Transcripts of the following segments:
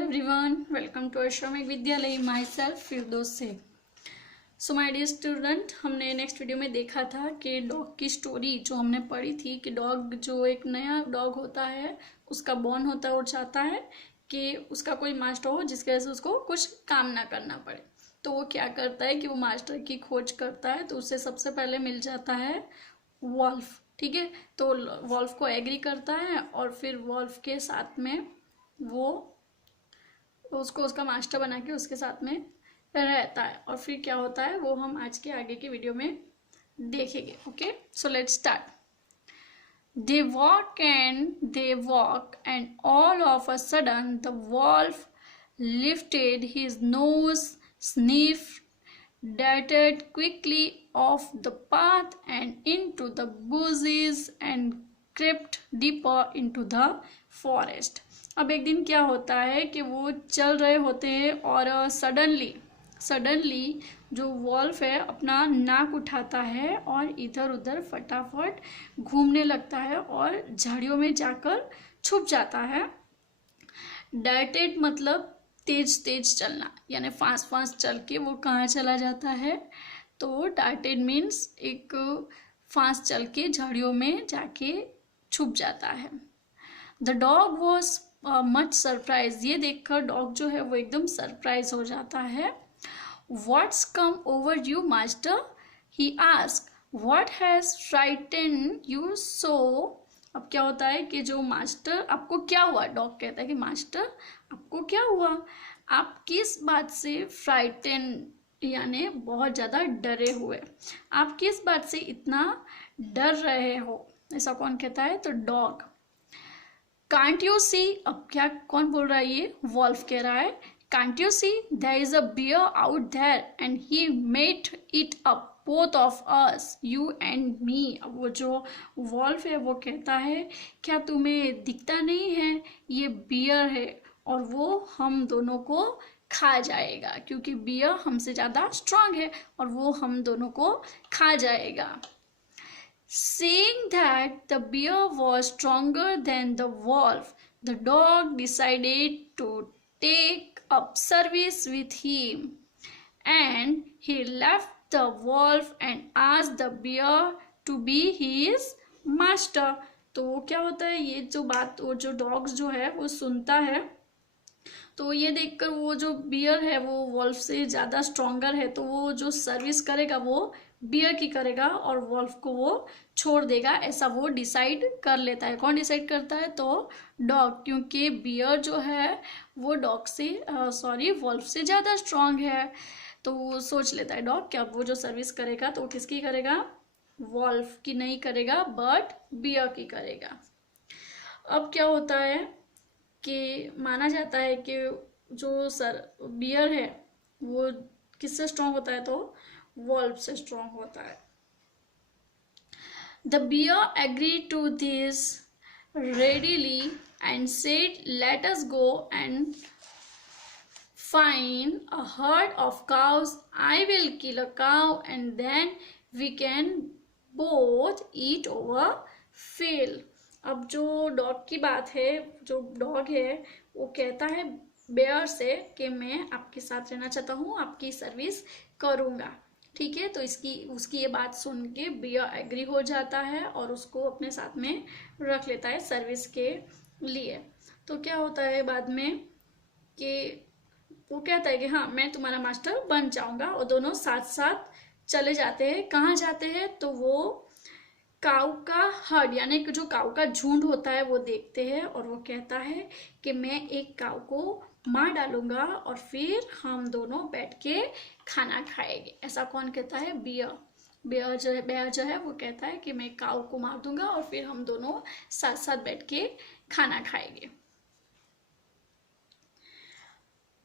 everyone, welcome to Ashramik Vidyalay. Myself Firdos Sheikh. So my dear student, हमने next video में देखा था कि डॉग की स्टोरी जो हमने पढ़ी थी कि डॉग जो एक नया डॉग होता है उसका बॉर्न होता है और चाहता है कि उसका कोई मास्टर हो जिसकी वजह से उसको कुछ काम ना करना पड़े। तो वो क्या करता है कि वो मास्टर की खोज करता है। तो उससे सबसे पहले मिल जाता है वॉल्फ। ठीक है, तो वॉल्फ को एग्री करता है और फिर वॉल्फ के साथ में वो उसको उसका मास्टर बना के उसके साथ में रहता है। और फिर क्या होता है वो हम आज के आगे के वीडियो में देखेंगे। Okay, so let's start. They walk and all of a sudden the wolf lifted his nose, sniffed, darted quickly off the path and into the bushes and crept deeper into the forest। अब एक दिन क्या होता है कि वो चल रहे होते हैं और सडनली जो वॉल्फ है अपना नाक उठाता है और इधर उधर फटाफट घूमने लगता है और झाड़ियों में जाकर छुप जाता है। डायटेड मतलब तेज तेज चलना, यानी फास्ट फास्ट चल के वो कहाँ चला जाता है। तो डायटेड मीन्स एक फास्ट चल के झाड़ियों में जाके छुप जाता है। The dog was much surprise. ये देखकर डॉग जो है वो एकदम सरप्राइज हो जाता है। What's come over you, master? He asked. What has frightened you so? अब क्या होता है कि जो मास्टर, आपको क्या हुआ? डॉग कहता है कि मास्टर आपको क्या हुआ? आप किस बात से फ्राइटन यानी बहुत ज़्यादा डरे हुए, आप किस बात से इतना डर रहे हो? ऐसा कौन कहता है? तो डॉग। Can't you see? अब क्या कौन बोल रहा है? ये वॉल्फ कह रहा है। Can't you see? There is a bear out there and he made it up, both of us, you and me. अब वो जो वॉल्फ है वो कहता है क्या तुम्हें दिखता नहीं है, ये बियर है और वो हम दोनों को खा जाएगा, क्योंकि बियर हमसे ज़्यादा स्ट्रांग है और वो हम दोनों को खा जाएगा। Seeing that the bear was stronger than the wolf, the dog decided to take up service with him, and he left the wolf and asked the bear to be his master। तो वो क्या होता है, ये जो बात वो जो डॉग्स जो है वो सुनता है, तो ये देखकर वो जो बियर है वो वॉल्फ से ज़्यादा स्ट्रॉन्गर है, तो वो जो सर्विस करेगा वो बियर की करेगा और वॉल्फ को वो छोड़ देगा, ऐसा वो डिसाइड कर लेता है। कौन डिसाइड करता है? तो डॉग, क्योंकि बियर जो है वो डॉग से वॉल्फ से ज़्यादा स्ट्रॉन्ग है। तो वो सोच लेता है डॉग क्या वो जो सर्विस करेगा तो वो किसकी करेगा? वॉल्फ की नहीं करेगा बट बियर की करेगा। अब क्या होता है कि माना जाता है कि जो बियर है वो किससे स्ट्रॉन्ग होता है? तो वॉल्फ से स्ट्रॉन्ग होता है। The bear agree to this readily and said, let us go and find a herd of cows. I will kill a cow and then we can both eat over fill। अब जो dog की बात है, जो dog है वो कहता है बेयर से कि मैं आपके साथ रहना चाहता हूँ, आपकी सर्विस करूँगा। ठीक है, तो उसकी ये बात सुन के बियर एग्री हो जाता है और उसको अपने साथ में रख लेता है सर्विस के लिए। तो क्या होता है बाद में कि वो कहता है कि हाँ मैं तुम्हारा मास्टर बन जाऊंगा, और दोनों साथ साथ चले जाते हैं। कहाँ जाते हैं? तो वो काऊ का हर्ड यानी कि जो काऊ का झुंड होता है वो देखते हैं और वो कहता है कि मैं एक काऊ को मार डालूंगा और फिर हम दोनों बैठ के खाना खाएंगे। ऐसा कौन कहता है? बियर। बेयर जो है वो कहता है कि मैं काऊ को मार दूंगा और फिर हम दोनों साथ साथ बैठ के खाना खाएंगे।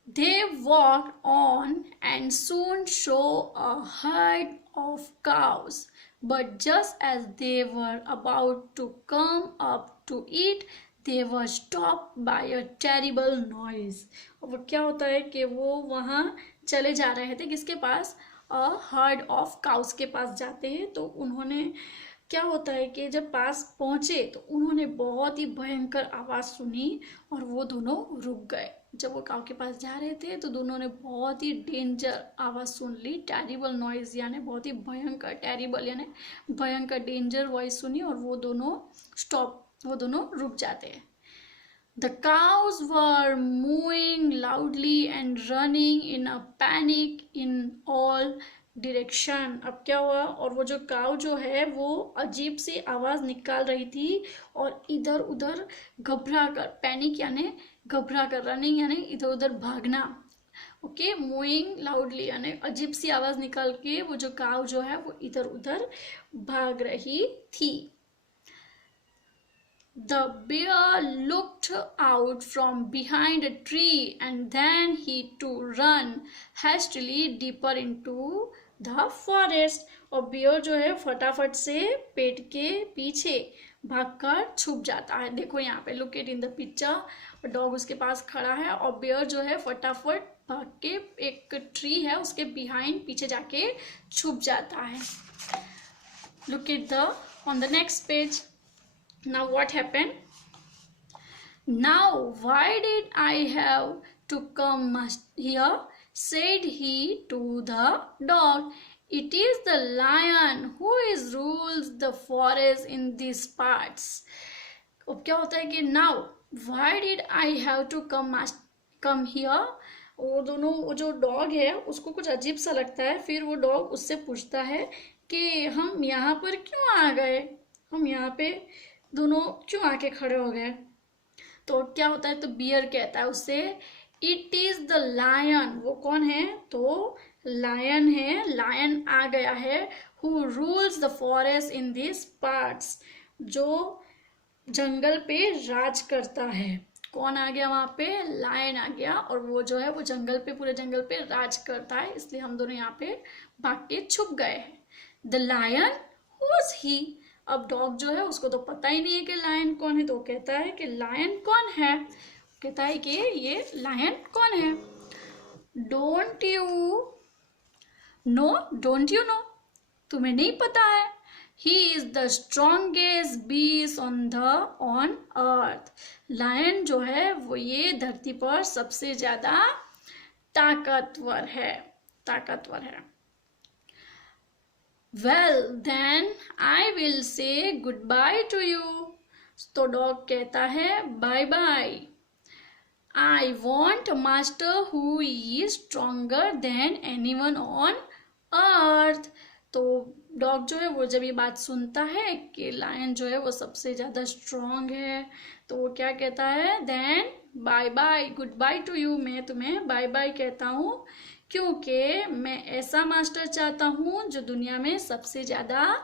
They walked on and soon saw a herd of cows, but just as they were about to come up to eat, they were stopped by a terrible noise। और क्या होता है कि वो वहाँ चले जा रहे थे किसके पास? हर्ड ऑफ काउस के पास जाते हैं। तो उन्होंने क्या होता है कि जब पास पहुंचे तो उन्होंने बहुत ही भयंकर आवाज सुनी और वो दोनों रुक गए। जब वो काऊ के पास जा रहे थे तो दोनों ने बहुत ही डेंजर आवाज़ सुन ली, टेरिबल नॉइज यानी बहुत ही भयंकर, टेरिबल यानी भयंकर, डेंजर वॉइस सुनी और वो दोनों रुक जाते हैं। The cows were mooing loudly and running in a panic in all direction। अब क्या हुआ, और वो जो काऊ जो है वो अजीब सी आवाज़ निकाल रही थी और इधर उधर घबरा कर, पैनिक यानी घबरा कर, रनिंग यानी इधर उधर भागना, ओके, मूइंग लाउडली यानी अजीब सी आवाज़ निकाल के वो जो काऊ जो है वो इधर उधर भाग रही थी। The bear looked out from behind a tree and then he too ran hastily deeper into the forest। और बियर जो है फटाफट से पेड़ के पीछे भागकर छुप जाता है। देखो यहाँ पे, look it in the picture, dog उसके पास खड़ा है और बियर जो है फटाफट भाग के एक ट्री है उसके बिहाइंड पीछे जाके छुप जाता है। Look it the on the next page. Now what happened? Now why did I have to come here? Said he to the dog. It is the lion who rules the forest in these parts। अब क्या होता है कि now why did I have to come here? वो जो dog है उसको कुछ अजीब सा लगता है, फिर वो डॉग उससे पूछता है कि हम यहाँ पर क्यों आ गए, हम यहाँ पे दोनों क्यों आके खड़े हो गए। तो क्या होता है, तो बियर कहता है उससे, इट इज द लायन, वो कौन है, तो लायन है, लायन आ गया है, who rules the forest in this parts, जो जंगल पे राज करता है। कौन आ गया वहां पे, लायन आ गया, और वो जो है वो जंगल पे, पूरे जंगल पे राज करता है, इसलिए हम दोनों यहाँ पे भाग के छुप गए हैं। द लायन हुज ही, अब डॉग जो है उसको तो पता ही नहीं है कि लायन कौन है, तो कहता है कि लायन कौन है, कहता है कि ये लायन कौन है। डोंट यू नो, तुम्हें नहीं पता है, he is the strongest beast on earth, lion जो है वो ये धरती पर सबसे ज्यादा ताकतवर है। Well, then I will say goodbye to you। तो डॉग कहता है bye bye. I want a master who is stronger than anyone on earth। तो डॉग जो है वो जब ये बात सुनता है कि लायन जो है वो सबसे ज़्यादा स्ट्रॉन्ग है, तो वो क्या कहता है, then bye bye, goodbye to you, मैं तुम्हें बाय बाय कहता हूँ, क्योंकि मैं ऐसा मास्टर चाहता हूँ जो दुनिया में सबसे ज़्यादा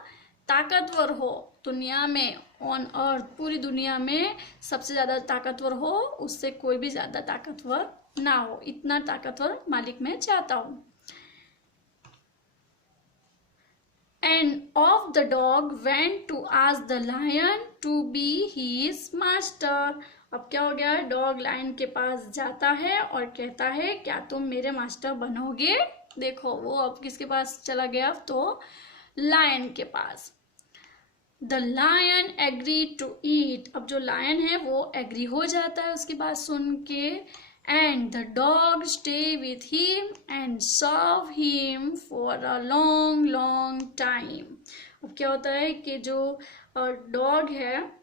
ताकतवर हो, दुनिया में, ऑन अर्थ, पूरी दुनिया में सबसे ज़्यादा ताकतवर हो, उससे कोई भी ज़्यादा ताकतवर ना हो, इतना ताकतवर मालिक मैं चाहता हूँ। And off the dog went to ask the lion to be his master। अब क्या हो गया, डॉग लायन के पास जाता है और कहता है क्या तुम मेरे मास्टर बनोगे। देखो वो अब किसके पास चला गया, तो लायन के पास। The lion agree to eat, अब जो लायन है वो एग्री हो जाता है उसकी बात सुन के। And the dog stay with him and serve him for a long time. अब क्या होता है कि जो डॉग है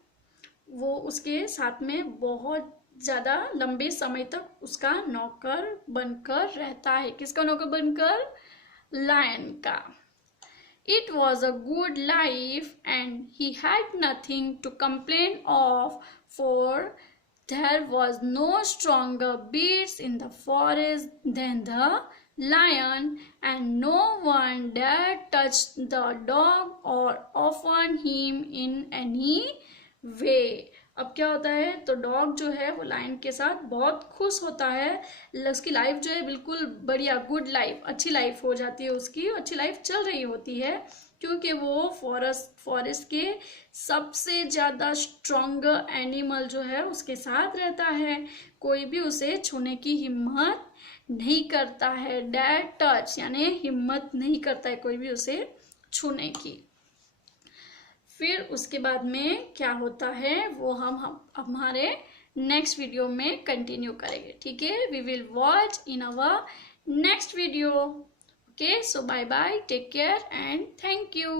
वो उसके साथ में बहुत ज़्यादा लंबे समय तक उसका नौकर बनकर रहता है। किसका नौकर बनकर, लायन का। It was a good life and he had nothing to complain of, for there was no stronger beast in the forest than the lion, and no one dared touch the dog or offend him in any way। अब क्या होता है, तो dog जो है वो lion के साथ बहुत खुश होता है, उसकी लाइफ जो है बिल्कुल बढ़िया, गुड लाइफ, अच्छी लाइफ हो जाती है, उसकी अच्छी लाइफ चल रही होती है, क्योंकि वो फॉरेस्ट के सबसे ज़्यादा स्ट्रॉन्ग एनिमल जो है उसके साथ रहता है, कोई भी उसे छूने की हिम्मत नहीं करता है। डेयर टच यानी हिम्मत नहीं करता है कोई भी उसे छूने की। फिर उसके बाद में क्या होता है वो हम हमारे नेक्स्ट वीडियो में कंटिन्यू करेंगे, ठीक है। We will watch in our next video. Okay, so bye bye, take care and thank you.